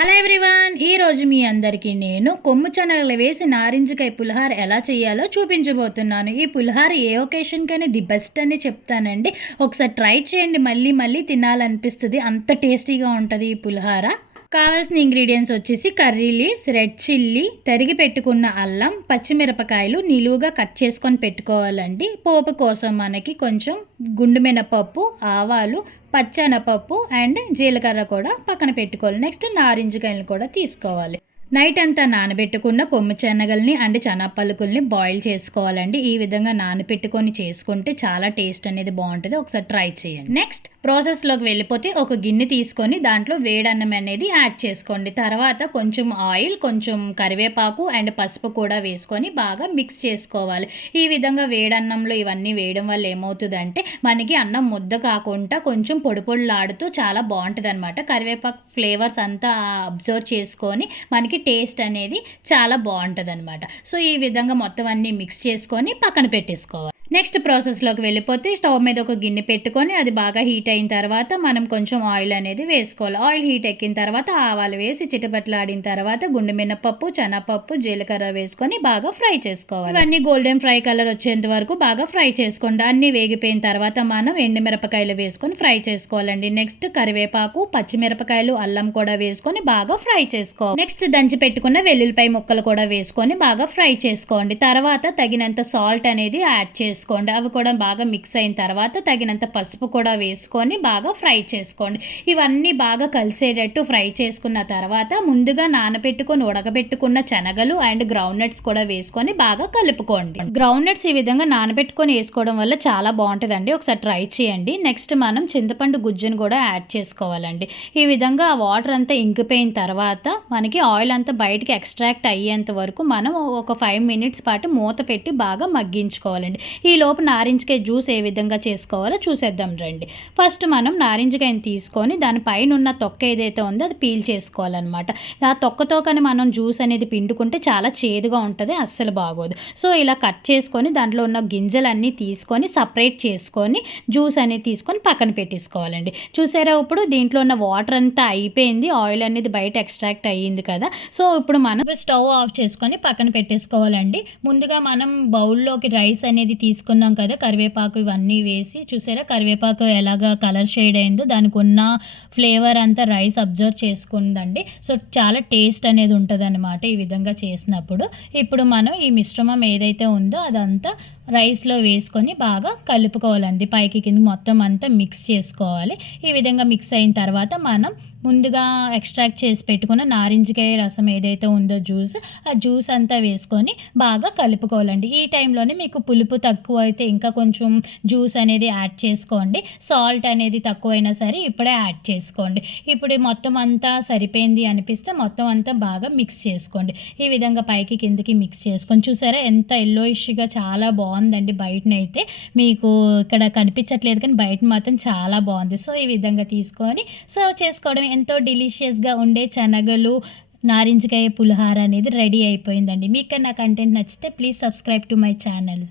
Hello everyone, ఈరోజు మీ అందరికీ నేను కొమ్ము శనగలు వేసి నారింజకాయ పులిహార ఎలా చేయాలో చూపించబోతున్నాను. ఈ పులిహార ఏ ఒకేషన్కైనా ది బెస్ట్ అని చెప్తానండి. ఒకసారి ట్రై చేయండి, మళ్ళీ మళ్ళీ తినాలనిపిస్తుంది, అంత టేస్టీగా ఉంటుంది ఈ పులిహార. కావాల్సిన ఇంగ్రీడియంట్స్ వచ్చేసి కర్రీ లీవ్స్, రెడ్ చిల్లీ, తరిగి పెట్టుకున్న అల్లం, పచ్చిమిరపకాయలు నిలువుగా కట్ చేసుకొని పెట్టుకోవాలండి. పోపు కోసం మనకి కొంచెం గుండు మినపప్పు, ఆవాలు, పచ్చెనపప్పు అండ్ జీలకర్ర కూడా పక్కన పెట్టుకోవాలి. నెక్స్ట్ నారింజకాయలు కూడా తీసుకోవాలి. నైట్ అంతా నానబెట్టుకున్న కొమ్ము శనగల్ని అండ్ పలుకుల్ని బాయిల్ చేసుకోవాలండి. ఈ విధంగా నానబెట్టుకొని చేసుకుంటే చాలా టేస్ట్ అనేది బాగుంటుంది. ఒకసారి ట్రై చేయండి. నెక్స్ట్ ప్రాసెస్లోకి వెళ్ళిపోతే ఒక గిన్నె తీసుకొని దాంట్లో వేడన్నం అనేది యాడ్ చేసుకోండి. తర్వాత కొంచెం ఆయిల్, కొంచెం కరివేపాకు అండ్ పసుపు కూడా వేసుకొని బాగా మిక్స్ చేసుకోవాలి. ఈ విధంగా వేడన్నంలో ఇవన్నీ వేయడం వల్ల ఏమవుతుందంటే మనకి అన్నం ముద్ద కాకుండా కొంచెం పొడి పొడిలాడుతూ చాలా బాగుంటుంది అనమాట. కరివేపాకు ఫ్లేవర్స్ అంతా అబ్జర్వ్ చేసుకొని మనకి టేస్ట్ అనేది చాలా బాగుంటుంది అనమాట. సో ఈ విధంగా మొత్తం అన్నీ మిక్స్ చేసుకొని పక్కన పెట్టేసుకోవాలి. నెక్స్ట్ ప్రాసెస్లోకి వెళ్ళిపోతే స్టవ్ మీద ఒక గిన్నె పెట్టుకొని అది బాగా హీట్ అయిన తర్వాత మనం కొంచెం ఆయిల్ అనేది వేసుకోవాలి. ఆయిల్ హీట్ ఎక్కిన తర్వాత ఆవాలు వేసి చిటపట్లాడిన తర్వాత గుండు మినపప్పు, శనగపప్పు, జీలకర్ర వేసుకొని బాగా ఫ్రై చేసుకోవాలి. ఇవన్నీ గోల్డెన్ ఫ్రై కలర్ వచ్చేంత వరకు బాగా ఫ్రై చేసుకోండి. అన్నీ వేగిపోయిన తర్వాత మనం ఎండుమిరపకాయలు వేసుకొని ఫ్రై చేసుకోవాలండి. నెక్స్ట్ కరివేపాకు, పచ్చిమిరపకాయలు, అల్లం కూడా వేసుకొని బాగా ఫ్రై చేసుకోవాలి. నెక్స్ట్ దంచి పెట్టుకున్న వెల్లుల్లిపాయ ముక్కలు కూడా వేసుకొని బాగా ఫ్రై చేసుకోండి. తర్వాత తగినంత సాల్ట్ అనేది యాడ్ చేసుకోండి. అవి కూడా బాగా మిక్స్ అయిన తర్వాత తగినంత పసుపు కూడా వేసుకొని బాగా ఫ్రై చేసుకోండి. ఇవన్నీ బాగా కలిసేటట్టు ఫ్రై చేసుకున్న తర్వాత ముందుగా నానబెట్టుకొని ఉడకబెట్టుకున్న శనగలు అండ్ గ్రౌండ్ నట్స్ కూడా వేసుకొని బాగా కలుపుకోండి. గ్రౌండ్ నట్స్ ఈ విధంగా నానబెట్టుకొని వేసుకోవడం వల్ల చాలా బాగుంటుందండి. ఒకసారి ట్రై చేయండి. నెక్స్ట్ మనం చింతపండు గుజ్జును కూడా యాడ్ చేసుకోవాలండి. ఈ విధంగా ఆ వాటర్ అంతా ఇంకిపోయిన తర్వాత మనకి ఆయిల్ అంతా బయటికి ఎక్స్ట్రాక్ట్ అయ్యేంత వరకు మనం ఒక 5 minutes పాటు మూత పెట్టి బాగా మగ్గించుకోవాలండి. ఈ లోపు నారింజకాయ జ్యూస్ ఏ విధంగా చేసుకోవాలో చూసేద్దాం రండి. ఫస్ట్ మనం నారింజకాయని తీసుకొని దానిపైన ఉన్న తొక్క ఏదైతే ఉందో అది పీల్ చేసుకోవాలన్నమాట. ఆ తొక్కతో కానీ మనం జ్యూస్ అనేది పిండుకుంటే చాలా చేదుగా ఉంటుంది, అస్సలు బాగోదు. సో ఇలా కట్ చేసుకొని దాంట్లో ఉన్న గింజలన్నీ తీసుకొని సపరేట్ చేసుకొని జ్యూస్ అనేది తీసుకొని పక్కన పెట్టేసుకోవాలండి. చూసారా, ఇప్పుడు దీంట్లో ఉన్న వాటర్ అంతా అయిపోయింది, ఆయిల్ అనేది బయట ఎక్స్ట్రాక్ట్ అయ్యింది కదా. సో ఇప్పుడు మనం స్టవ్ ఆఫ్ చేసుకొని పక్కన పెట్టేసుకోవాలండి. ముందుగా మనం బౌల్లోకి రైస్ అనేది తీసుకున్నాం కదా, కరివేపాకు ఇవన్నీ వేసి చూసారా కరివేపాకు ఎలాగా కలర్ షేడ్ అయిందో, దానికి ఉన్న ఫ్లేవర్ అంతా రైస్ అబ్జర్వ్ చేసుకుందండి. సో చాలా టేస్ట్ అనేది ఉంటుంది అనమాట ఈ విధంగా చేసినప్పుడు. ఇప్పుడు మనం ఈ మిశ్రమం ఏదైతే ఉందో అదంతా రైస్లో వేసుకొని బాగా కలుపుకోవాలండి. పైకి కింద మొత్తం అంతా మిక్స్ చేసుకోవాలి. ఈ విధంగా మిక్స్ అయిన తర్వాత మనం ముందుగా ఎక్స్ట్రాక్ట్ చేసి పెట్టుకున్న నారింజకాయ రసం ఏదైతే ఉందో జ్యూస్, ఆ జ్యూస్ అంతా వేసుకొని బాగా కలుపుకోవాలండి. ఈ టైంలోనే మీకు పులుపు తక్కువ అయితే ఇంకా కొంచెం జ్యూస్ అనేది యాడ్ చేసుకోండి. సాల్ట్ అనేది తక్కువైనా సరే ఇప్పుడే యాడ్ చేసుకోండి. ఇప్పుడు మొత్తం అంతా సరిపోయింది అనిపిస్తే మొత్తం అంతా బాగా మిక్స్ చేసుకోండి. ఈ విధంగా పైకి కిందకి మిక్స్ చేసుకొని చూసారా ఎంత ఎల్లోయిష్గా చాలా బాగుందండి. బయటనైతే మీకు ఇక్కడ కనిపించట్లేదు కానీ బయట మాత్రం చాలా బాగుంది. సో ఈ విధంగా తీసుకొని సర్వ్ చేసుకోవడం, ఎంతో డెలిషియస్గా ఉండే శనగలు నారింజకాయ పులిహార అనేది రెడీ అయిపోయిందండి. మీకు నా కంటెంట్ నచ్చితే please subscribe to my channel.